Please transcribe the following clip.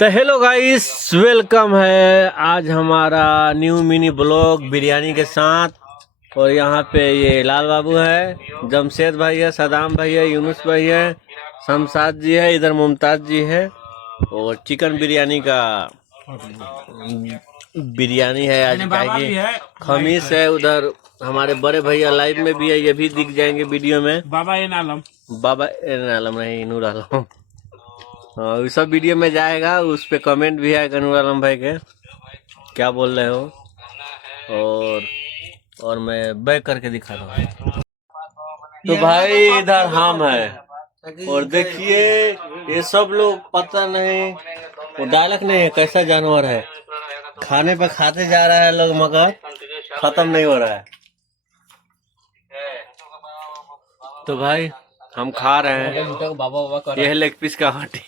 तो hello guys, welcome है आज हमारा न्यू मिनी ब्लॉग बिरयानी के साथ। और यहाँ पे ये लाल बाबू है, जमशेद भाई है, सदाम भाई है, यूनुस भाई है, शमशाद जी है, इधर मुमताज जी है। और चिकन बिरयानी का बिरयानी है आज खाएगी। खमीस है उधर, हमारे बड़े भैया लाइव में भी है, ये भी दिख जाएंगे वीडियो में। बाबा एन आलम नहीं, नूर आलम। हाँ, वो सब वीडियो में जाएगा, उस पे कमेंट भी आएगा नूर आलम भाई के, क्या बोल रहे हो। और मैं बैक करके दिखा रहा हूँ। तो भाई इधर हम है और देखिए ये सब लोग, पता नहीं वो डायलॉग नहीं है, कैसा जानवर है, खाने पे खाते जा रहा है लोग मगर खत्म नहीं हो रहा है। तो भाई हम खा रहे हैं, यह लेग पीस का हड्डी।